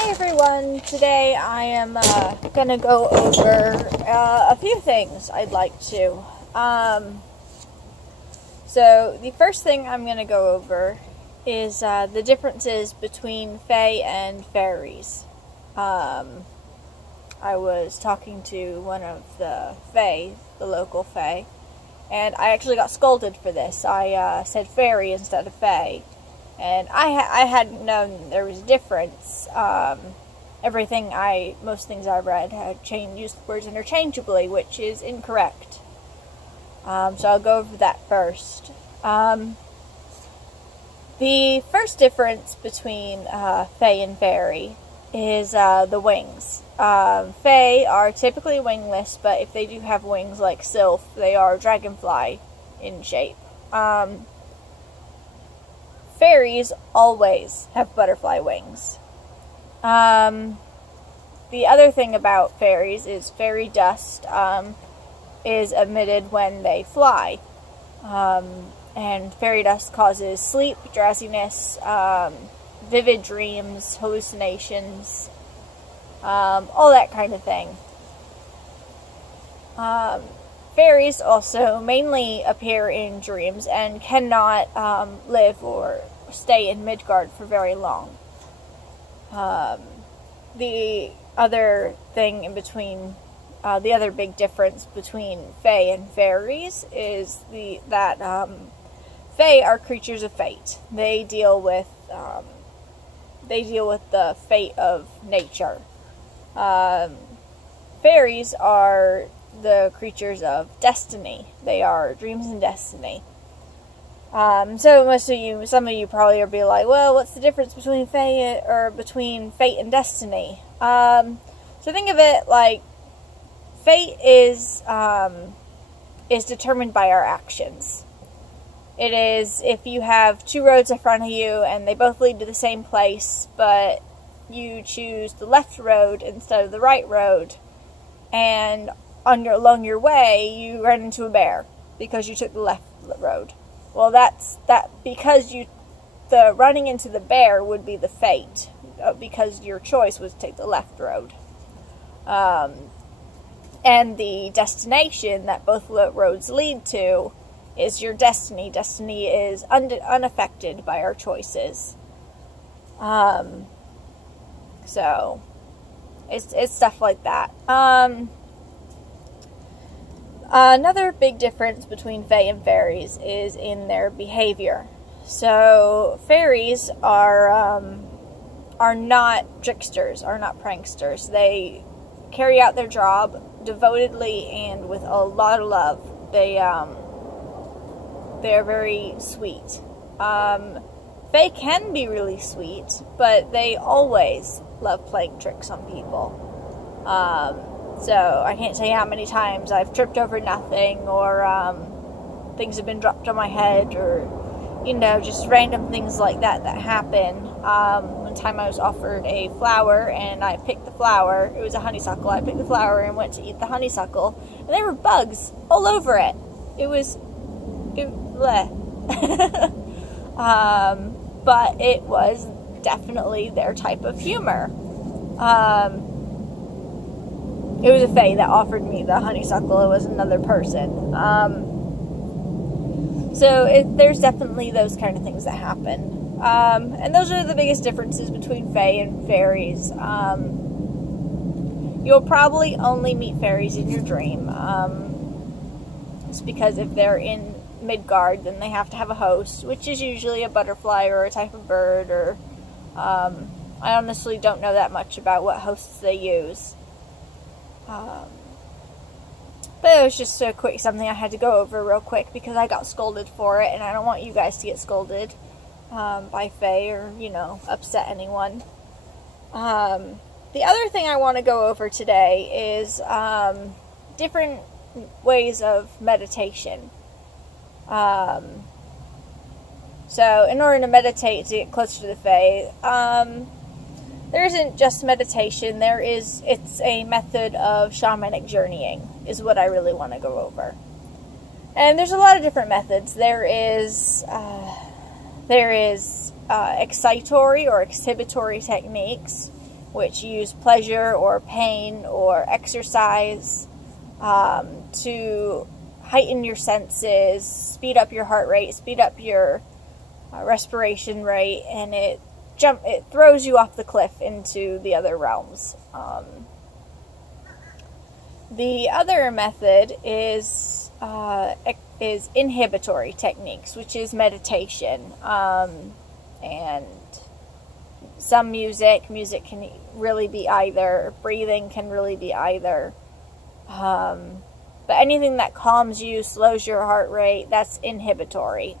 Hey everyone, today I am gonna go over a few things I'd like to. So the first thing I'm gonna go over is the differences between fae and fairies. I was talking to one of the fae, the local fae, and I actually got scolded for this. I said fairy instead of fae. And I hadn't known there was a difference. Most things I read had used the words interchangeably, which is incorrect. So I'll go over that first. The first difference between fae and fairy is the wings. Fae are typically wingless, but if they do have wings like Sylph, they are dragonfly in shape. Fairies always have butterfly wings. The other thing about fairies is fairy dust is emitted when they fly. And fairy dust causes sleep, drowsiness, vivid dreams, hallucinations, all that kind of thing. Fairies also mainly appear in dreams and cannot live or stay in Midgard for very long. The other thing in between, the other big difference between fae and fairies is that fae are creatures of fate. They deal with the fate of nature. Fairies are the creatures of destiny. They are dreams and destiny. So some of you probably will be like, well, what's the difference between between fate and destiny? So think of it like fate is determined by our actions. It is if you have two roads in front of you and they both lead to the same place, but you choose the left road instead of the right road, and along your way you run into a bear because you took the left road. Well, because the running into the bear would be the fate, because your choice was to take the left road. And the destination that both roads lead to is your destiny. Destiny is unaffected by our choices. So it's stuff like that. Another big difference between fae and fairies is in their behavior. So fairies are not tricksters, are not pranksters. They carry out their job devotedly and with a lot of love. They are very sweet. Fae can be really sweet, but they always love playing tricks on people. So I can't tell you how many times I've tripped over nothing, or things have been dropped on my head, or just random things like that happen. One time I was offered a flower and I picked the flower. It was a honeysuckle. I picked the flower and went to eat the honeysuckle, and there were bugs all over it. But it was definitely their type of humor. It was a fae that offered me the honeysuckle. It was another person. There's definitely those kind of things that happen. And those are the biggest differences between fae and fairies. You'll probably only meet fairies in your dream. It's because if they're in Midgard, then they have to have a host, which is usually a butterfly or a type of bird. Or I honestly don't know that much about what hosts they use. But it was just something I had to go over real quick because I got scolded for it, and I don't want you guys to get scolded by fae or, upset anyone. The other thing I want to go over today is different ways of meditation. So in order to meditate to get closer to the fae, there isn't just meditation. It's a method of shamanic journeying, is what I really want to go over. And there's a lot of different methods. There is excitatory or exhibitory techniques. which use pleasure or pain or exercise to heighten your senses, speed up your heart rate, speed up your respiration rate, and it throws you off the cliff into the other realms. The other method is inhibitory techniques, which is meditation, and some music can really be either, breathing can really be either, but anything that calms you, slows your heart rate, that's inhibitory.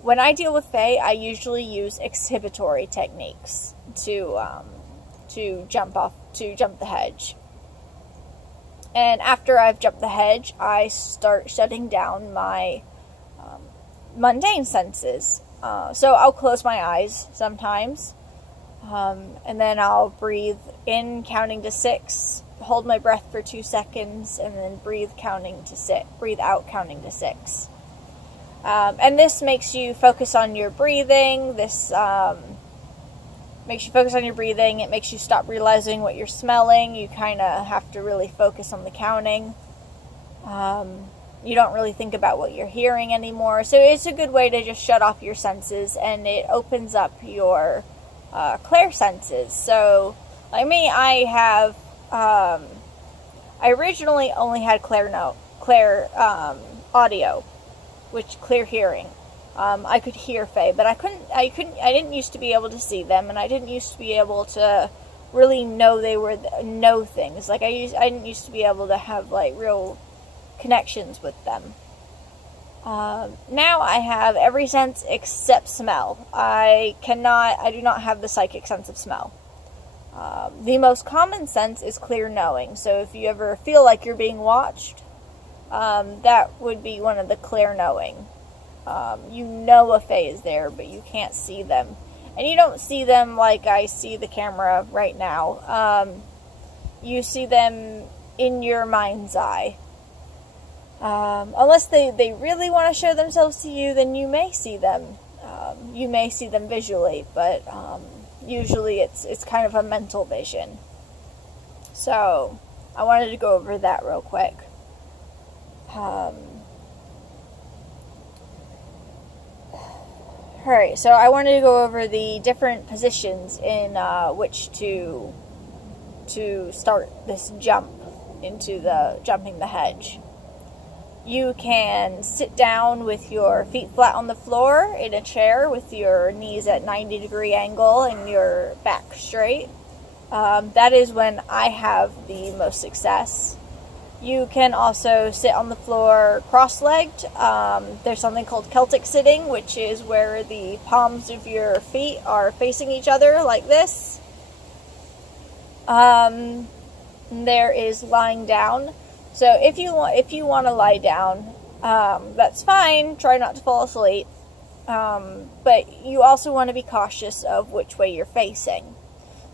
When I deal with Fae, I usually use exhibitory techniques to jump the hedge. And after I've jumped the hedge, I start shutting down my mundane senses. So I'll close my eyes sometimes, and then I'll breathe in, counting to 6, hold my breath for 2 seconds, and then breathe out, counting to 6. And this makes you focus on your breathing. Makes you focus on your breathing. It makes you stop realizing what you're smelling. You kind of have to really focus on the counting. You don't really think about what you're hearing anymore. So it's a good way to just shut off your senses, and it opens up your clair senses. So, like me, I originally only had clair audio, which clear hearing. I could hear Fae, but I didn't used to be able to see them, and I didn't used to be able to really know things. Like I didn't used to be able to have like real connections with them. Now I have every sense except smell. I do not have the psychic sense of smell. The most common sense is clear knowing. So if you ever feel like you're being watched, that would be one of the clear knowing. You know a Fae is there, but you can't see them. And you don't see them like I see the camera right now. You see them in your mind's eye. Unless they really want to show themselves to you, then you may see them. You may see them visually, but usually it's kind of a mental vision. So I wanted to go over that real quick. Alright, so I wanted to go over the different positions in which to start this jump into jumping the hedge. You can sit down with your feet flat on the floor in a chair with your knees at 90-degree angle and your back straight. That is when I have the most success. You can also sit on the floor cross-legged. There's something called Celtic sitting, which is where the palms of your feet are facing each other like this. There is lying down. So if you want to lie down, that's fine. Try not to fall asleep. But you also want to be cautious of which way you're facing.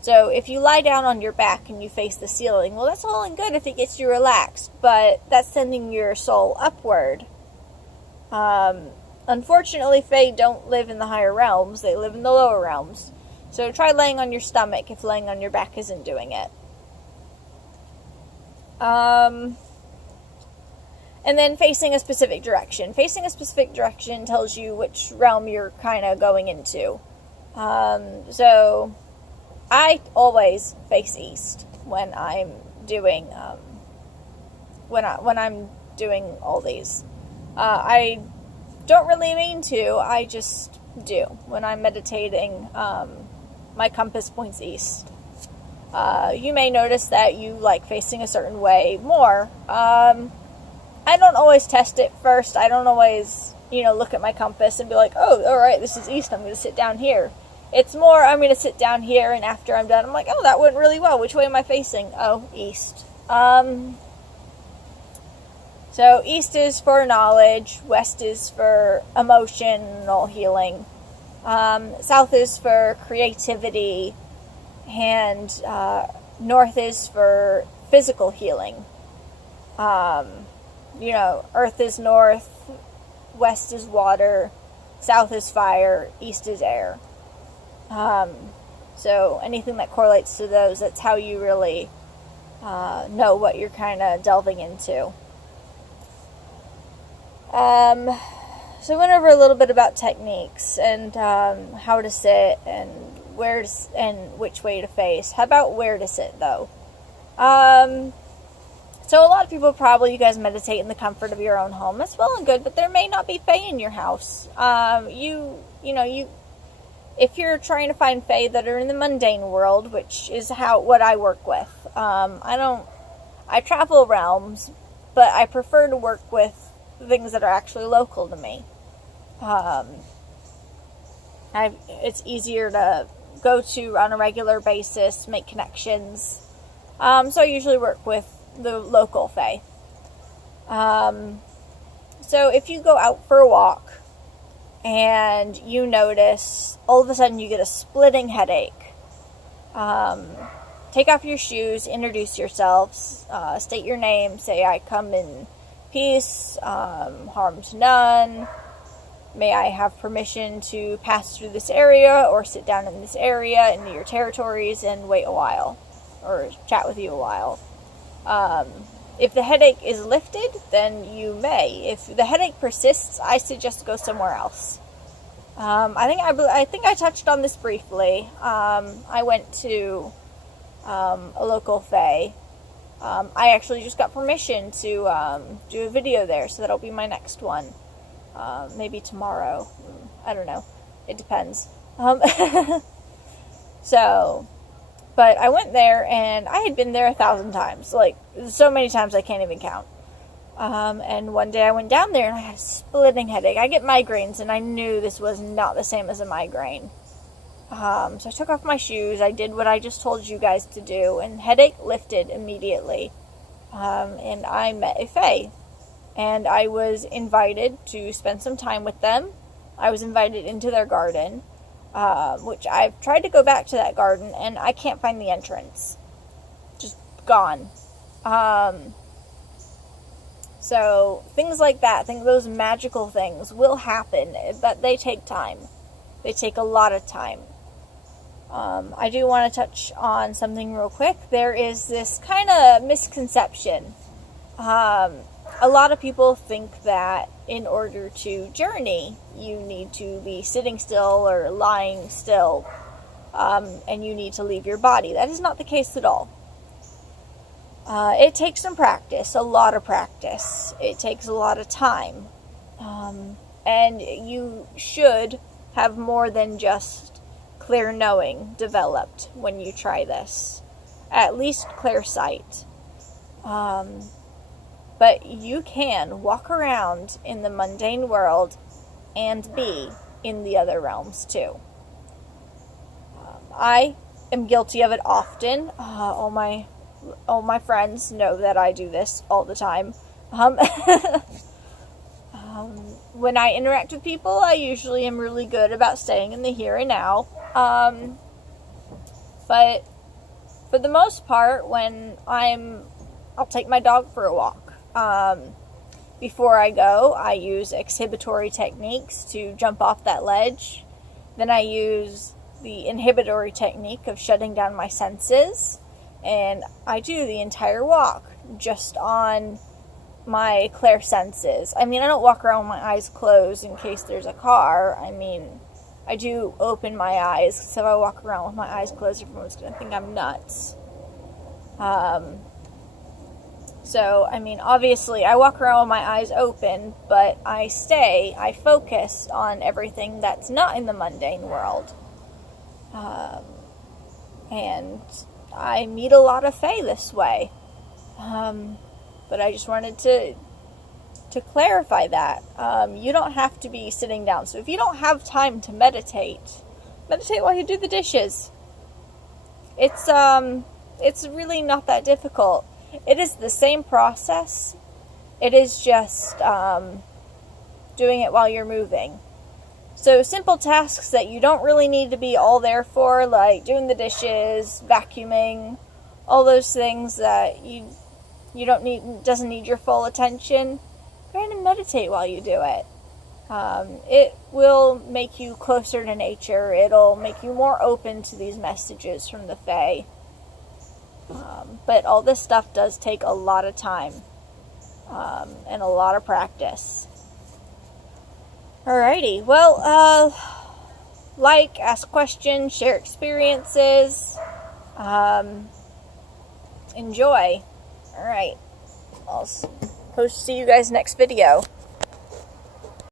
So if you lie down on your back and you face the ceiling, well, that's all and good if it gets you relaxed, but that's sending your soul upward. Unfortunately, Fae don't live in the higher realms. They live in the lower realms. So try laying on your stomach if laying on your back isn't doing it. And then facing a specific direction. Facing a specific direction tells you which realm you're kind of going into. So I always face east when I'm doing when I'm doing all these. I don't really mean to. I just do. When I'm meditating, my compass points east. You may notice that you like facing a certain way more. I don't always test it first. I don't always, look at my compass and be like, oh, all right, this is east. I'm going to sit down here. It's more, I'm going to sit down here, and after I'm done, I'm like, oh, that went really well. Which way am I facing? Oh, east. So east is for knowledge. West is for emotional healing. South is for creativity. And north is for physical healing. Earth is north, west is water, south is fire, east is air. So anything that correlates to those, that's how you really know what you're kind of delving into. So I went over a little bit about techniques and how to sit and and which way to face. How about where to sit, though? So a lot of people, probably, you guys meditate in the comfort of your own home. That's well and good, but there may not be fae in your house. If you're trying to find fae that are in the mundane world, which is what I work with. I travel realms, but I prefer to work with things that are actually local to me. It's easier to go to on a regular basis, make connections. So I usually work with the local fae. So if you go out for a walk and you notice all of a sudden you get a splitting headache, take off your shoes, introduce yourselves, state your name, say, "I come in peace, harm to none. May I have permission to pass through this area or sit down in this area into your territories and wait a while or chat with you a while." If the headache is lifted, then you may. If the headache persists, I suggest go somewhere else. I think I touched on this briefly. I went to a local fae. I actually just got permission to do a video there, so that'll be my next one. Maybe tomorrow. I don't know. It depends. But I went there, and I had been there 1,000 times. Like, so many times I can't even count. And one day I went down there, and I had a splitting headache. I get migraines, and I knew this was not the same as a migraine. So I took off my shoes. I did what I just told you guys to do, and headache lifted immediately. And I met a fae. And I was invited to spend some time with them. I was invited into their garden, which I've tried to go back to that garden, and I can't find the entrance. Just gone. So things like that, those magical things will happen, but they take time. They take a lot of time. I do want to touch on something real quick. There is this kind of misconception. A lot of people think that in order to journey, you need to be sitting still or lying still, and you need to leave your body. That is not the case at all. It takes some practice, a lot of practice. It takes a lot of time. And you should have more than just clear knowing developed when you try this. At least clear sight. But you can walk around in the mundane world and be in the other realms too. I am guilty of it often. All my friends know that I do this all the time. When I interact with people, I usually am really good about staying in the here and now. But for the most part, when I'll take my dog for a walk. Before I go, I use exhibitory techniques to jump off that ledge. Then I use the inhibitory technique of shutting down my senses. And I do the entire walk just on my clair senses. I mean, I don't walk around with my eyes closed in case there's a car. I mean, I do open my eyes, because if I walk around with my eyes closed, everyone's going to think I'm nuts. So, I mean, obviously, I walk around with my eyes open, but I focus on everything that's not in the mundane world. And I meet a lot of fae this way. But I just wanted to clarify that. You don't have to be sitting down. So if you don't have time to meditate while you do the dishes. It's really not that difficult. It is the same process. It is just doing it while you're moving. So simple tasks that you don't really need to be all there for, like doing the dishes, vacuuming, all those things that you don't need, doesn't need your full attention. Go ahead and meditate while you do it. It will make you closer to nature. It'll make you more open to these messages from the Fae. But all this stuff does take a lot of time and a lot of practice. Alrighty, well, like, ask questions, share experiences, enjoy. Alright, I'll hope to see you guys next video.